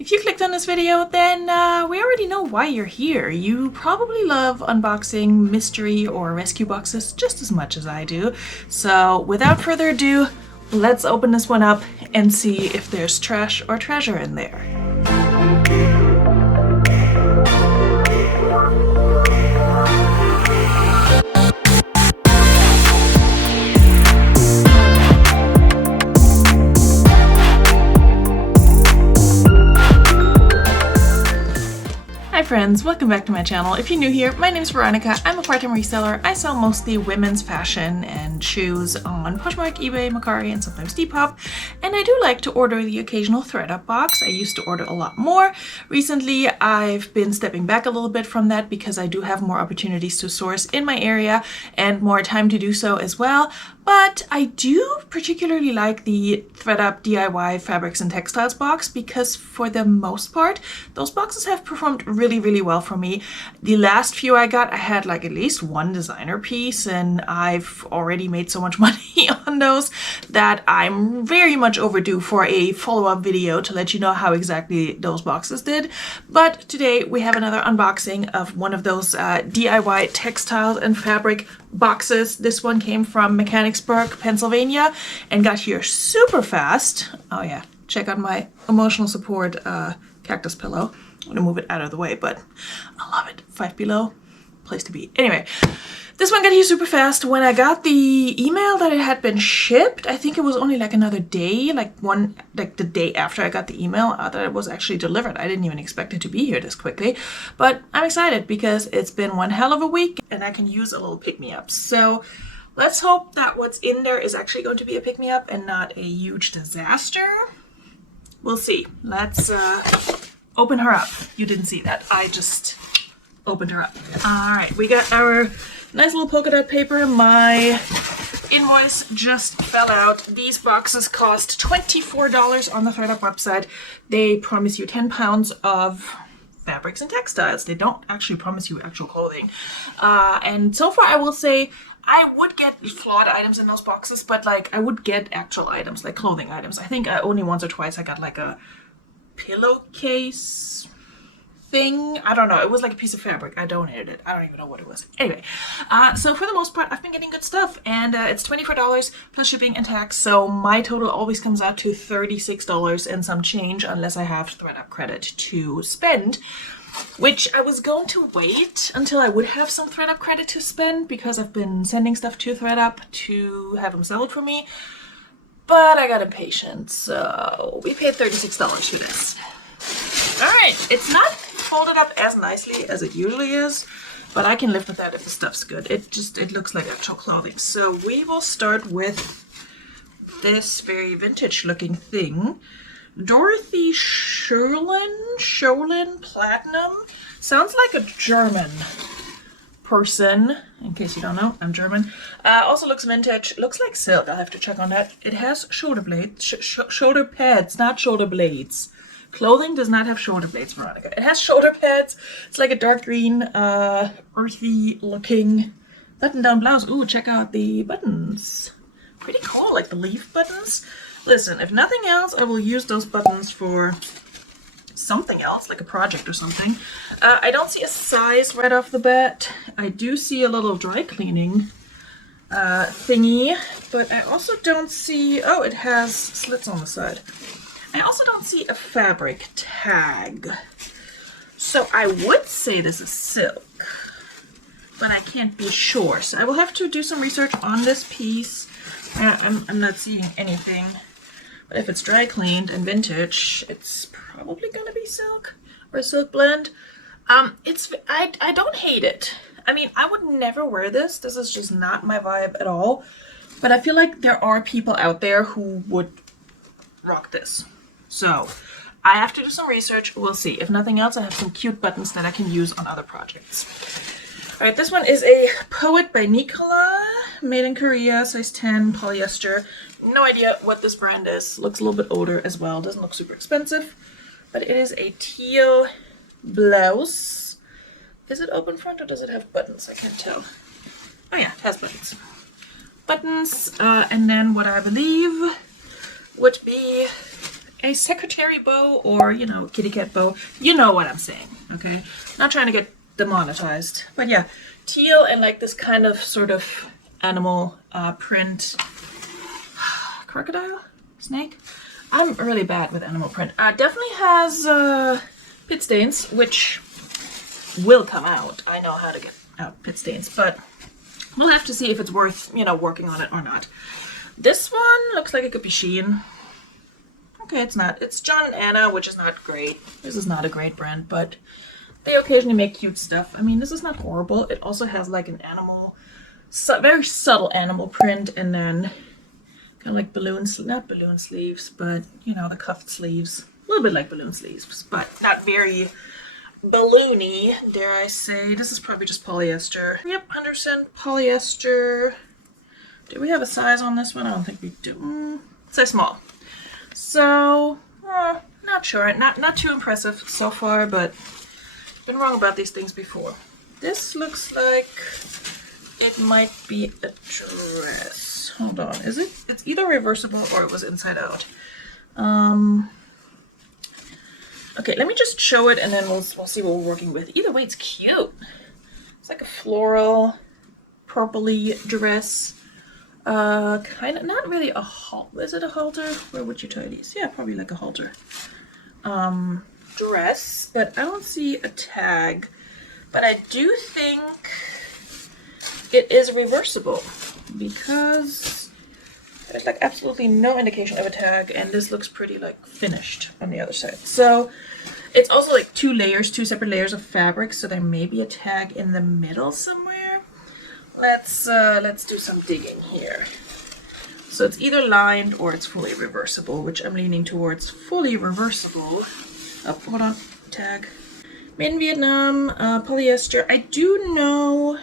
If you clicked on this video, then we already know why you're here. You probably love unboxing mystery or rescue boxes just as much as I do. So without further ado, let's open this one up and see if there's trash or treasure in there. Hi friends, welcome back to my channel. If you're new here, my name is Veronika. I'm a part-time reseller. I sell mostly women's fashion and shoes on Poshmark, eBay, Mercari, and sometimes Depop. And I do like to order the occasional Thredup box. I used to order a lot more. Recently, I've been stepping back a little bit from that because I do have more opportunities to source in my area and more time to do so as well. But I do particularly like the Thredup DIY Fabrics and Textiles box because for the most part, those boxes have performed really well for me. The last few I got, I had like at least one designer piece and I've already made so much money on those that I'm very much overdue for a follow-up video to let you know how exactly those boxes did. But today we have another unboxing of one of those DIY textiles and fabric boxes. This one came from Mechanicsburg, Pennsylvania and got here super fast. Oh yeah, check out my emotional support cactus pillow. I'm gonna move it out of the way, but I love it. 5 Below, place to be. Anyway, this one got here super fast. When I got the email that it had been shipped, I think it was only like another day, like the day after I got the email that it was actually delivered. I didn't even expect it to be here this quickly, but I'm excited because it's been one hell of a week and I can use a little pick-me-up. So let's hope that what's in there is actually going to be a pick-me-up and not a huge disaster. We'll see. Let's open her up. You didn't see that. I just opened her up. All right, we got our nice little polka dot paper. My invoice just fell out. These boxes cost $24 on the Thredup website. They promise you 10 pounds of fabrics and textiles. They don't actually promise you actual clothing. And so far I will say I would get flawed items in those boxes, but like I would get actual items, like clothing items. I think only once or twice I got like a pillowcase thing. I don't know. It was like a piece of fabric. I donated it. I don't even know what it was. Anyway, so for the most part, I've been getting good stuff, and it's $24 plus shipping and tax. So my total always comes out to $36 and some change, unless I have Thredup credit to spend. Which I was going to wait until I would have some Thredup credit to spend because I've been sending stuff to Thredup to have them sell it for me. But I got impatient, so we paid $36 for this. Alright, it's not folded up as nicely as it usually is, but I can live with that if the stuff's good. It looks like actual clothing. So we will start with this very vintage looking thing. Dorothy Scholen Platinum. Sounds like a German person. In case you don't know, I'm German. Also looks vintage. Looks like silk. I'll have to check on that. It has shoulder blades. Shoulder pads, not shoulder blades. Clothing does not have shoulder blades, Veronika. It has shoulder pads. It's like a dark green, earthy looking button-down blouse. Ooh, check out the buttons. Pretty cool, like the leaf buttons. Listen, if nothing else, I will use those buttons for something else, like a project or something. I don't see a size right off the bat. I do see a little dry cleaning thingy, but I also don't see... Oh, it has slits on the side. I also don't see a fabric tag. So I would say this is silk, but I can't be sure. So I will have to do some research on this piece. I'm not seeing anything. But if it's dry cleaned and vintage, it's probably gonna be silk or a silk blend. I don't hate it. I mean, I would never wear this. This is just not my vibe at all. But I feel like there are people out there who would rock this. So I have to do some research. We'll see. If nothing else, I have some cute buttons that I can use on other projects. All right, this one is a Poet by Nicola, made in Korea, size 10, polyester. No idea what this brand is. Looks a little bit older as well. Doesn't look super expensive, but it is a teal blouse. Is it open front or does it have buttons? I can't tell. Oh yeah, it has buttons. Buttons, and then what I believe would be a secretary bow or, you know, kitty cat bow. You know what I'm saying, okay? Not trying to get demonetized. But yeah, teal and like this kind of sort of animal print. Crocodile? Snake? I'm really bad with animal print. Definitely has pit stains, which will come out. I know how to get out pit stains, but we'll have to see if it's worth, you know, working on it or not. This one looks like it could be Shein. Okay, it's not. It's John and Anna, which is not great. This is not a great brand, but they occasionally make cute stuff. I mean, this is not horrible. It also has like an animal, very subtle animal print, and then kind of like balloons, not balloon sleeves, but you know, the cuffed sleeves. A little bit like balloon sleeves, but not very balloony, dare I say. This is probably just polyester. Yep, 100% polyester. Do we have a size on this one? I don't think we do. Size small. So, not sure. Not too impressive so far, but been wrong about these things before. This looks like it might be a dress. Hold on. Is it? It's either reversible or it was inside out. Okay, let me just show it and then we'll see what we're working with. Either way, it's cute. It's like a floral, purpley dress. Kind of, not really a halter. Is it a halter? Where would you tie these? Yeah, probably like a halter. Dress, but I don't see a tag. But I do think it is reversible because there's like absolutely no indication of a tag, and this looks pretty like finished on the other side. So it's also like two separate layers of fabric, so there may be a tag in the middle somewhere. Let's do some digging here. So it's either lined or it's fully reversible, which I'm leaning towards fully reversible. Oh, hold on, tag. Made in Vietnam, polyester. I do know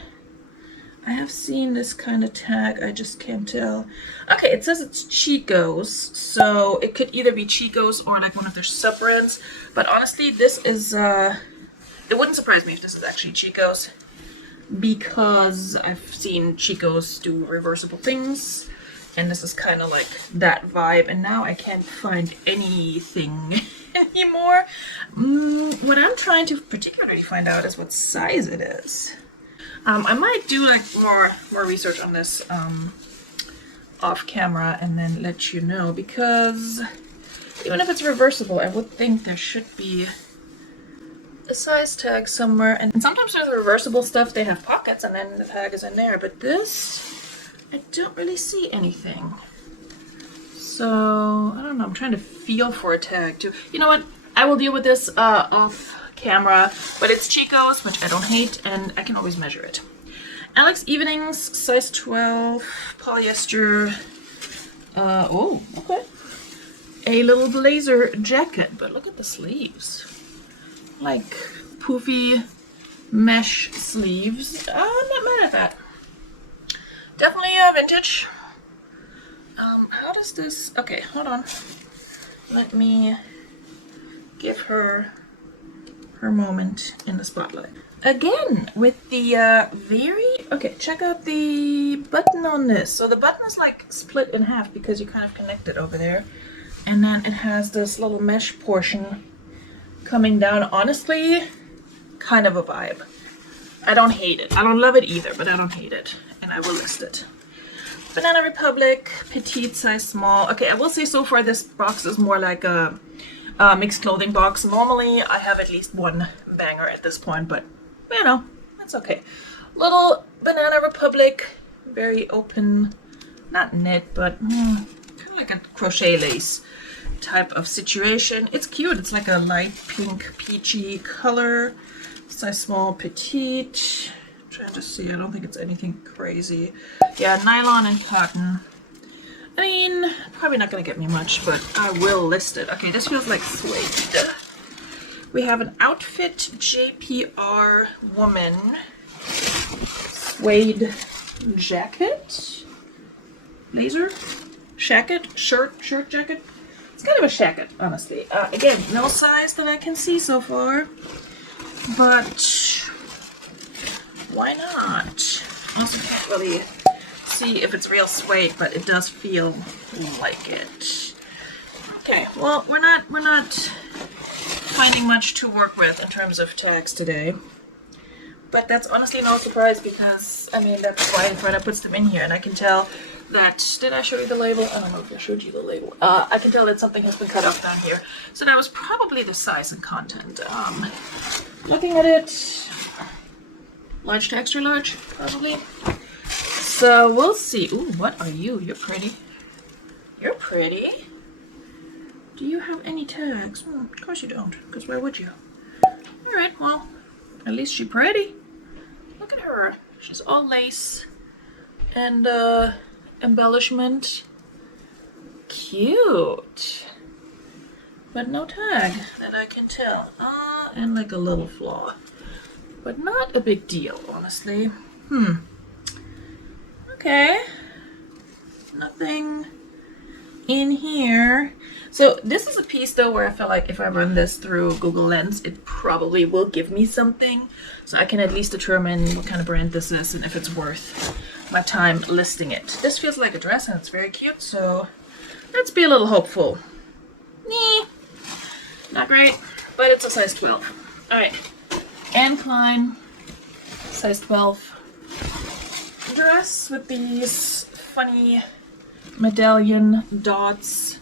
I have seen this kind of tag, I just can't tell. Okay, it says it's Chico's, so it could either be Chico's or like one of their sub-brands. But honestly, this is, it wouldn't surprise me if this is actually Chico's, because I've seen Chico's do reversible things, and this is kind of like that vibe, and now I can't find anything anymore. What I'm trying to particularly find out is what size it is. I might do like more research on this off camera and then let you know, because even if it's reversible, I would think there should be a size tag somewhere. And sometimes with reversible stuff, they have pockets and then the tag is in there. But this, I don't really see anything. So, I don't know. I'm trying to feel for a tag too. You know what? I will deal with this off camera, but it's Chico's, which I don't hate, and I can always measure it. Alex Evenings, size 12, polyester. Oh, okay. A little blazer jacket, but look at the sleeves. Like poofy mesh sleeves. I'm not mad at that. Definitely vintage. How does this? Okay, hold on. Let me give her moment in the spotlight. Again, with the okay, check out the button on this. So the button is like split in half because you kind of connect it over there. And then it has this little mesh portion coming down. Honestly, kind of a vibe. I don't hate it. I don't love it either, but I don't hate it. And I will list it. Banana Republic, petite, size small. Okay, I will say so far this box is more like a mixed clothing box. Normally I have at least one banger at this point, but you know, that's okay. Little Banana Republic, very open, not knit, but kind of like a crochet lace type of situation. It's cute. It's like a light pink peachy color. Size small, petite. I'm trying to see, I don't think it's anything crazy. Yeah, nylon and cotton. I mean, probably not gonna get me much, but I will list it. Okay, this feels like suede. We have an outfit JPR woman suede jacket, blazer, shacket, shirt jacket. It's kind of a shacket, honestly. Again, no size that I can see so far, but why not? Also can't really see if it's real suede, but it does feel like it. Okay, well, we're not finding much to work with in terms of tags today. But that's honestly no surprise because, I mean, that's why Thredup puts them in here. And I can tell that, did I show you the label? I don't know if I showed you the label. I can tell that something has been cut off down here. So that was probably the size and content. Looking at it, large to extra large, probably. So we'll see. Ooh, what are you? You're pretty. You're pretty. Do you have any tags? Of course you don't, because why would you? Alright, well, at least she's pretty. Look at her. She's all lace and embellishment. Cute. But no tag that I can tell. And like a little flaw. But not a big deal, honestly. Okay. Nothing in here. So this is a piece though where I feel like if I run this through Google Lens, it probably will give me something. So I can at least determine what kind of brand this is and if it's worth my time listing it. This feels like a dress and it's very cute, so let's be a little hopeful. Not great, but it's a size 12. Alright, Anne Klein, size 12 dress with these funny medallion dots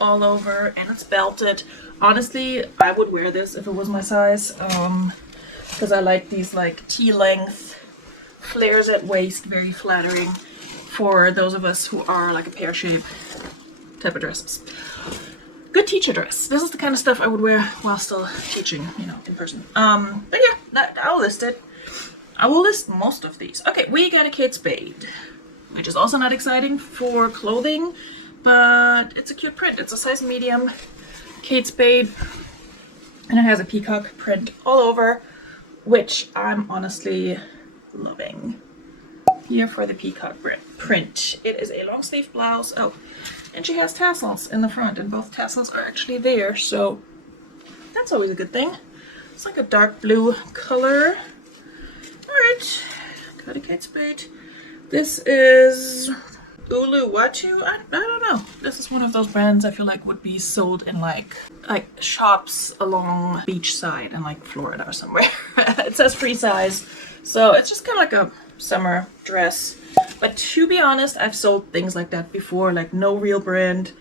all over, and it's belted. Honestly, I would wear this if it was my size, because I like these like T-length flares at waist, very flattering for those of us who are like a pear shape type of dresses. Good teacher dress. This is the kind of stuff I would wear while still teaching, you know, in person. But yeah, I'll list it. I will list most of these. Okay, we got a Kate Spade, which is also not exciting for clothing, but it's a cute print. It's a size medium Kate Spade, and it has a peacock print all over, which I'm honestly loving. Here for the peacock print. It is a long sleeve blouse. Oh, and she has tassels in the front, and both tassels are actually there, so that's always a good thing. It's like a dark blue color. Alright, got a Kate Spade. This is Uluwatu? I don't know. This is one of those brands I feel like would be sold in like shops along beachside in like Florida or somewhere. It says free size, so it's just kind of like a summer dress. But to be honest, I've sold things like that before, like no real brand,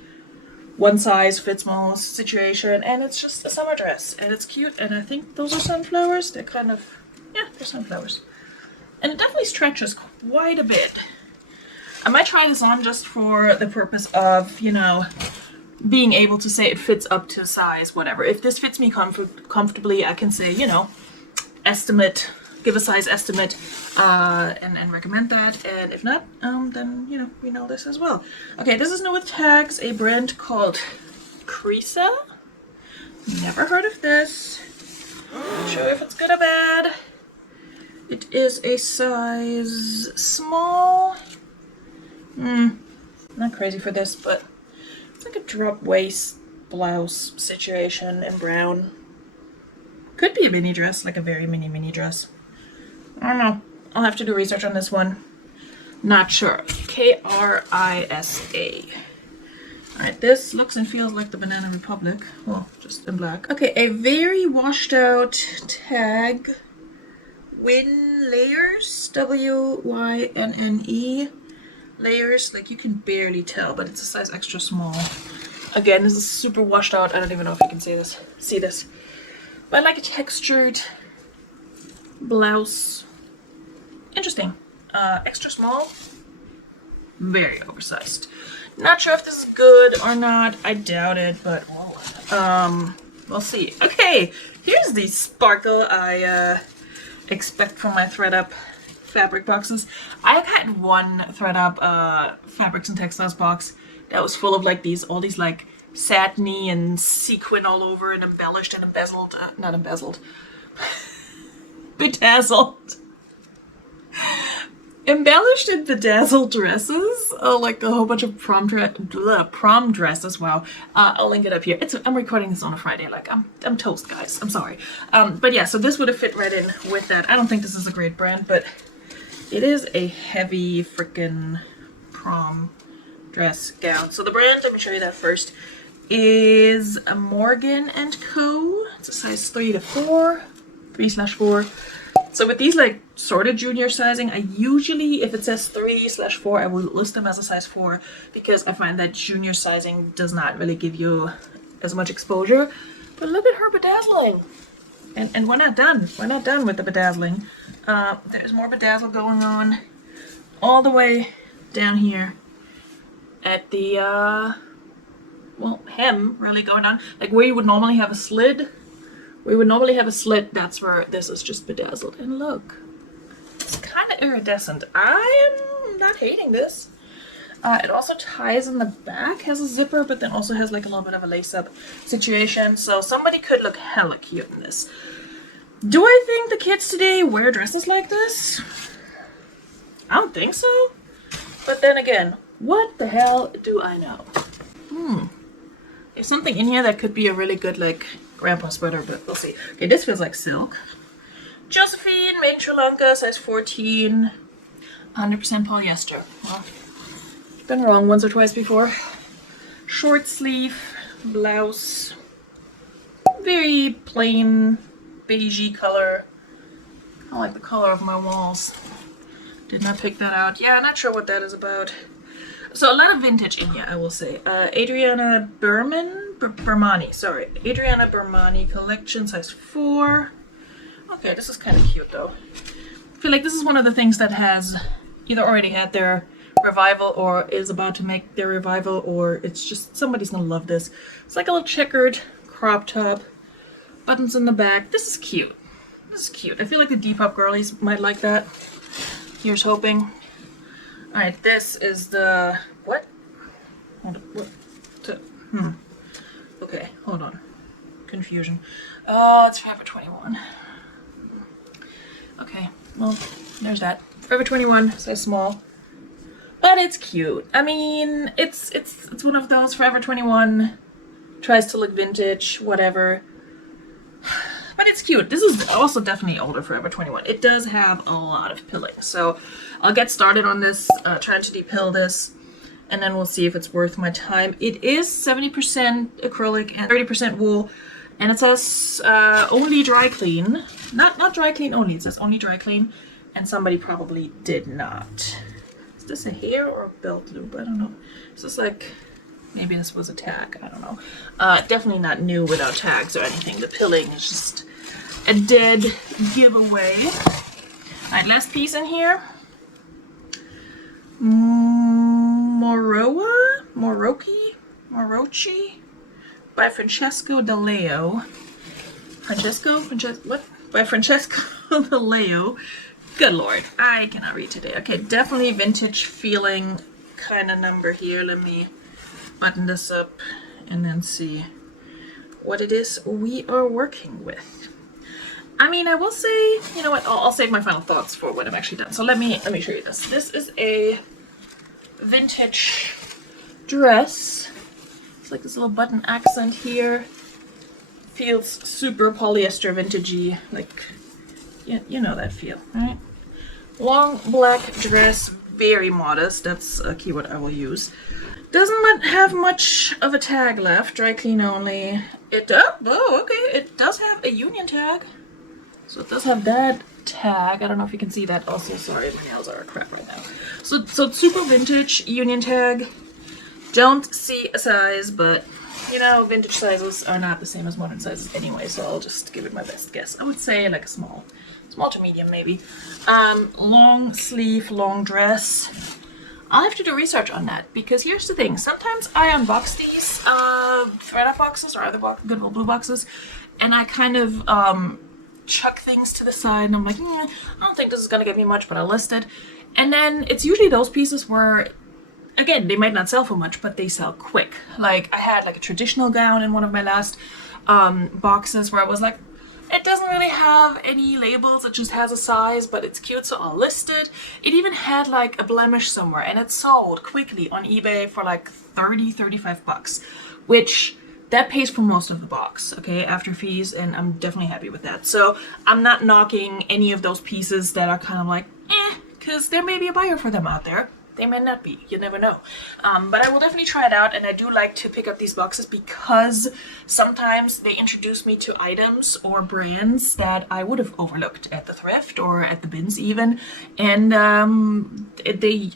one size fits most situation, and it's just a summer dress, and it's cute, and I think those are sunflowers. They're kind of, yeah, they're sunflowers. And it definitely stretches quite a bit. I might try this on just for the purpose of, you know, being able to say it fits up to size, whatever. If this fits me comfortably, I can say, you know, estimate, give a size estimate, and recommend that. And if not, then, you know, we know this as well. Okay, this is new with tags, a brand called Creasa. Never heard of this. Not sure if it's good or bad. It is a size small. Not crazy for this, but it's like a drop waist blouse situation in brown. Could be a mini dress, like a very mini dress. I don't know. I'll have to do research on this one. Not sure. Krisa. Alright, this looks and feels like the Banana Republic. Well, just in black. Okay, a very washed out tag. Wynne Layers. W-Y-N-N-E. Layers. Like, you can barely tell, but it's a size extra small. Again, this is super washed out. I don't even know if you can see this. But I like a textured blouse. Interesting. Extra small. Very oversized. Not sure if this is good or not. I doubt it, but we'll see. Okay, here's the sparkle I expect from my Thredup fabric boxes. I've had one Thredup Fabrics and Textiles box that was full of like all these like satiny and sequin all over and embellished and embezzled, not embezzled, bedazzled. Embellished and bedazzled dresses, like a whole bunch of prom dresses. Wow, I'll link it up here. I'm recording this on a Friday. Like I'm toast, guys. I'm sorry. But yeah, so this would have fit right in with that. I don't think this is a great brand, but it is a heavy freaking prom dress gown. So the brand, let me show you that first. is a Morgan & Co. It's a size 3 to 4, 3/4. So with these like sort of junior sizing, I usually, if it says 3/4, I will list them as a size 4 because I find that junior sizing does not really give you as much exposure. But look at her bedazzling. And we're not done. We're not done with the bedazzling. There's more bedazzle going on all the way down here at the, well, hem really going on. Like where you would normally have a slit. That's where this is just bedazzled. And look, it's kind of iridescent. I am not hating this. It also ties in the back, has a zipper, but then also has like a little bit of a lace-up situation. So somebody could look hella cute in this. Do I think the kids today wear dresses like this? I don't think so. But then again, what the hell do I know? There's something in here that could be a really good like grandpa sweater, but we'll see. Okay, this feels like silk. Josephine, made in Sri Lanka, size 14, 100% polyester. Well, been wrong once or twice before. Short sleeve blouse, very plain beigey color. I like the color of my walls. Did not pick that out. Yeah, not sure what that is about. So a lot of vintage in here, I will say. Adriana Bermani, sorry. Adriana Bermani collection, size 4. Okay, this is kind of cute though. I feel like this is one of the things that has either already had their revival or is about to make their revival, or it's just somebody's gonna love this. It's like a little checkered crop top, buttons in the back. This is cute. This is cute. I feel like the Depop girlies might like that. Here's hoping. All right, this is the what? Okay, hold on. Confusion. Oh, it's Forever 21. Okay, well, there's that. Forever 21, size small. But it's cute. I mean, it's one of those Forever 21 tries to look vintage, whatever. But it's cute. This is also definitely older Forever 21. It does have a lot of pilling. So I'll get started on this, trying to depill this, and then we'll see if it's worth my time. It is 70% acrylic and 30% wool, and it says only dry clean. Not dry clean only, it says only dry clean, and somebody probably did not. Is this a hair or a belt loop? I don't know. Is this like, maybe this was a tag, I don't know. Definitely not new without tags or anything. The pilling is just a dead giveaway. All right, last piece in here. Morochi by Francesco De Leo. By Francesco De Leo. Good lord, I cannot read today. Okay, definitely vintage feeling kind of number here. Let me button this up and then see what it is we are working with. I mean, I will say, you know what, I'll save my final thoughts for when I'm actually done. So let me show you this. This is a vintage dress. It's like this little button accent here. Feels super polyester vintagey, like, you know that feel, right? Long black dress, very modest. That's a keyword I will use. Doesn't have much of a tag left, dry clean only. It does, oh, okay, it does have a union tag. So it does have that tag. I don't know if you can see that. Also, sorry, my nails are crap right now. So it's super vintage, union tag. Don't see a size, but you know, vintage sizes are not the same as modern sizes anyway, so I'll just give it my best guess. I would say like a small to medium maybe. Long sleeve, long dress. I'll have to do research on that, because here's the thing. Sometimes I unbox these Thredup boxes or other Goodwill Blue boxes, and I kind of chuck things to the side, and I'm like, I don't think this is gonna get me much, but I'll list it. And then it's usually those pieces where, again, they might not sell for much, but they sell quick. Like I had like a traditional gown in one of my last boxes where I was like, it doesn't really have any labels, it just has a size, but it's cute, so I'll list it. It even had like a blemish somewhere, and it sold quickly on eBay for like 35 bucks, which that pays for most of the box, okay, after fees, and I'm definitely happy with that. So I'm not knocking any of those pieces that are kind of like, because there may be a buyer for them out there. They may not be, you never know. But I will definitely try it out, and I do like to pick up these boxes because sometimes they introduce me to items or brands that I would have overlooked at the thrift or at the bins even, and they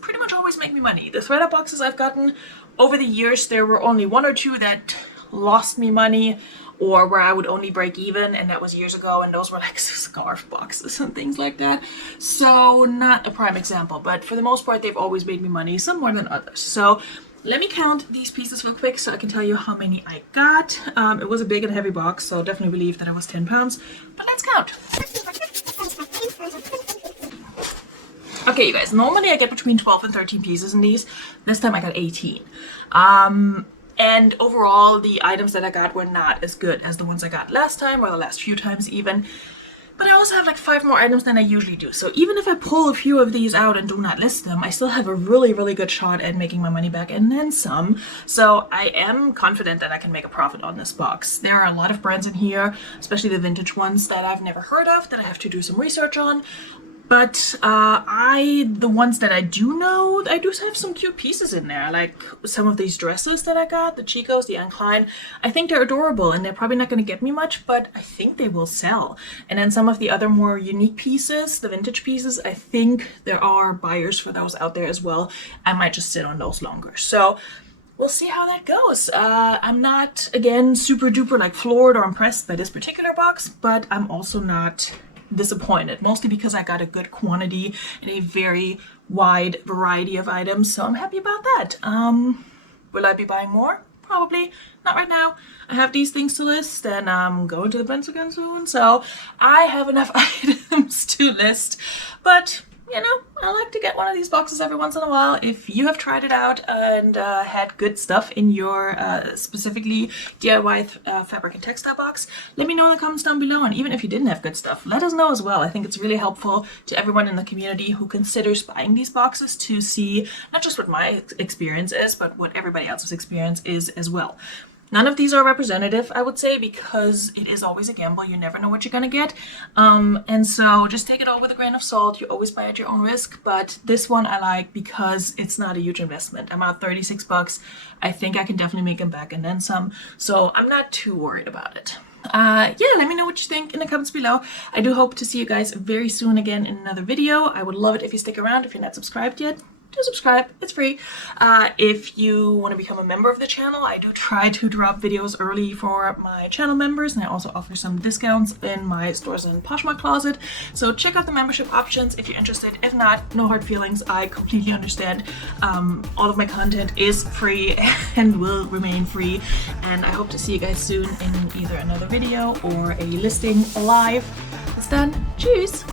pretty much always make me money. The Thredup boxes I've gotten over the years, there were only 1 or 2 that lost me money or where I would only break even, and that was years ago, and those were like scarf boxes and things like that. So not a prime example, but for the most part they've always made me money, some more than others. So let me count these pieces real quick so I can tell you how many I got. It was a big and heavy box, so definitely believe that it was 10 pounds, but let's count. Okay, you guys, normally I get between 12 and 13 pieces in these. This time I got 18. And overall, the items that I got were not as good as the ones I got last time, or the last few times even. But I also have like 5 more items than I usually do. So even if I pull a few of these out and do not list them, I still have a really, really good shot at making my money back and then some. So I am confident that I can make a profit on this box. There are a lot of brands in here, especially the vintage ones that I've never heard of, that I have to do some research on. But the ones that I do know, I do have some cute pieces in there. Like some of these dresses that I got, the Chicos, the Anklein. I think they're adorable, and they're probably not going to get me much, but I think they will sell. And then some of the other more unique pieces, the vintage pieces, I think there are buyers for those out there as well. I might just sit on those longer. So we'll see how that goes. I'm not, again, super duper like floored or impressed by this particular box, but I'm also not disappointed, mostly because I got a good quantity and a very wide variety of items, so I'm happy about that. Will I be buying more? Probably not right now. I have these things to list, and I'm going to the bins again soon, so I have enough items to list. But you know, I like to get one of these boxes every once in a while. If you have tried it out and had good stuff in your specifically DIY fabric and textile box, let me know in the comments down below. And even if you didn't have good stuff, let us know as well. I think it's really helpful to everyone in the community who considers buying these boxes to see not just what my experience is, but what everybody else's experience is as well. None of these are representative, I would say, because it is always a gamble. You never know what you're gonna get. And so just take it all with a grain of salt. You always buy at your own risk, but this one I like because it's not a huge investment. I'm out 36 bucks. I think I can definitely make them back and then some. So I'm not too worried about it. Yeah, let me know what you think in the comments below. I do hope to see you guys very soon again in another video. I would love it if you stick around. If you're not subscribed yet, do subscribe, it's free. If you want to become a member of the channel, I do try to drop videos early for my channel members, and I also offer some discounts in my stores in Poshmark Closet. So check out the membership options if you're interested. If not, no hard feelings, I completely understand. All of my content is free and will remain free, and I hope to see you guys soon in either another video or a listing live. Bis dann, tschüss!